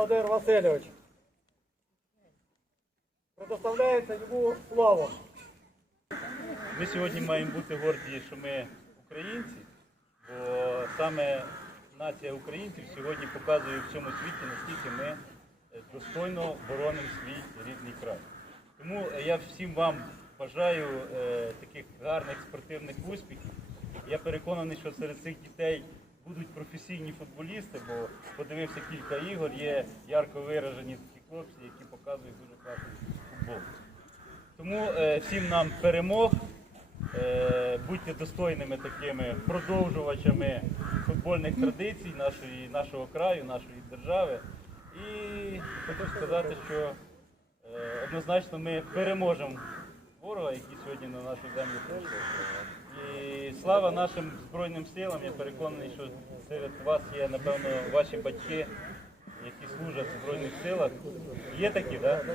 Володимир Васильович. Предоставляється йому слово. Ми сьогодні маємо бути горді, що ми українці, бо саме нація українців сьогодні показує всьому світі, наскільки ми е, достойно боронимо свій рідний край. Тому я всім вам бажаю е, таких гарних спортивних успіхів. Я переконаний, що серед цих дітей будуть професійні футболісти, бо подивився кілька ігор, є ярко виражені такі хлопці, які показують дуже класний футбол. Тому е, всім нам перемог. Е, будьте достойними такими продовжувачами футбольних традицій нашої, нашого краю, нашої держави. І хочу сказати, що е, однозначно ми переможемо ворога, який сьогодні на нашу землю прийшов. І слава нашим Збройним силам. Я переконаний, що серед вас є, напевно, ваші батьки, які служать в Збройних силах. Є такі, так?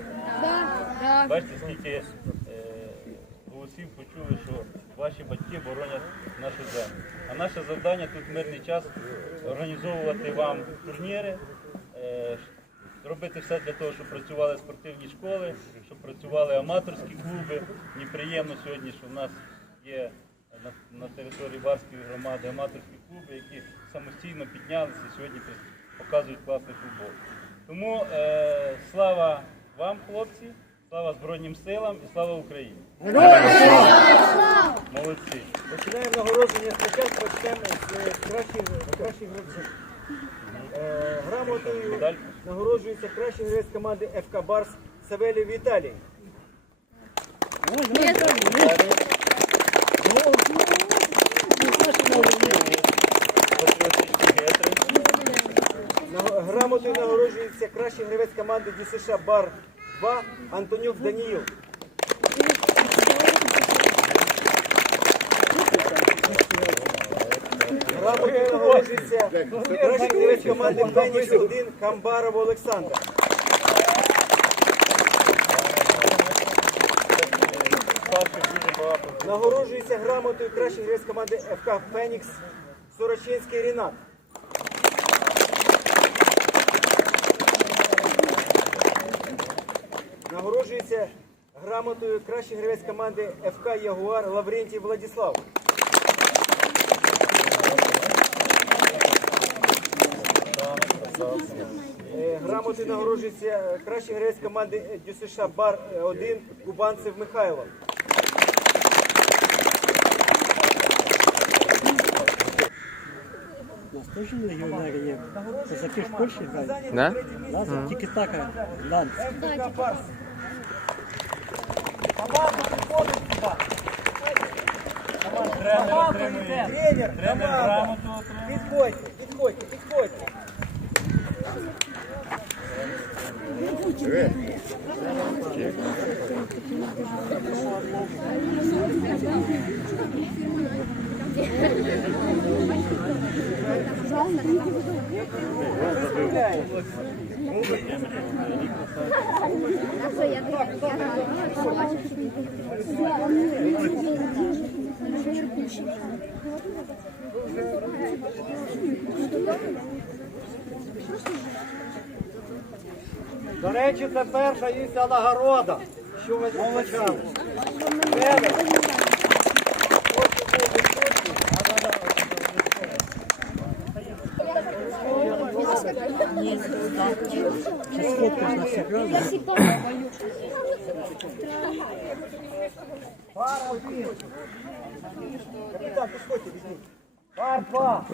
Да? Бачите, скільки е, голосів почули, що ваші батьки боронять нашу землю. А наше завдання тут в мирний час організовувати вам турніри, е, робити все для того, щоб працювали спортивні школи, щоб працювали аматорські клуби. Мені приємно сьогодні, що в нас є на, на території Барської громади аматорські клуби, які самостійно піднялися і сьогодні показують класний футбол. Тому е, слава вам, хлопці, слава Збройним силам і слава Україні. Молодці. Починаємо нагородження спочатку почнемо з кращих, кращих гравців. Е, грамотою нагороджується кращий гравець команди ФК Барс Савелів Віталій. Наго- Грамотою нагороджується кращий гравець команди ДЮСШ Бар 2 Антонюк Даніїл. Грамотою нагороджується кращий гравець команди Фенікс 1 Камбаров Олександр. Старших дуже багато. Нагороджується грамотою кращий гравець команди ФК Фенікс Сорочинський Рінат. Нагороджується грамотою кращий гравець команди ФК Ягуар Лаврентій Владислав. Е, Грамотою нагороджується кращий гравець команди ДЮСШ Бар 1 Кубанцев Михайло. У нас теж легіонери є. Козаки в Польщі грають. Да? Да, Тільки така ланд. ФК Барс. Команда приходить сюди. Тренер тренер, Тренер, Тренер тренер, тренер, тренер, тренер, тренер, тренер, тренер, тренер, підходьте. До речі, це перша їхня нагорода, що ви почали. Сфоткаєш на всіх разом? Пар один. Капітан, підходьте, візьміть. Пар два.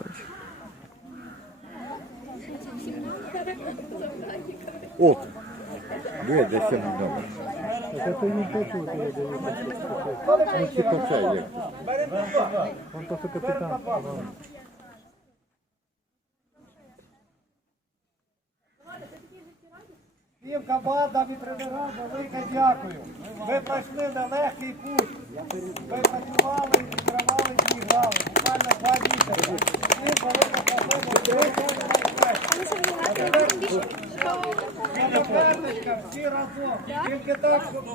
О, диви, де це добре. Це то не хочу, то я даю. Ну, типа два. Він просто капітан. Всім командам і тренерам велике дякую. Ви пройшли нелегкий путь. Ви працювали, відкривали і грали. Буквально два місяці. Всім велике Суперничка, всі разом. Тільки так, щоб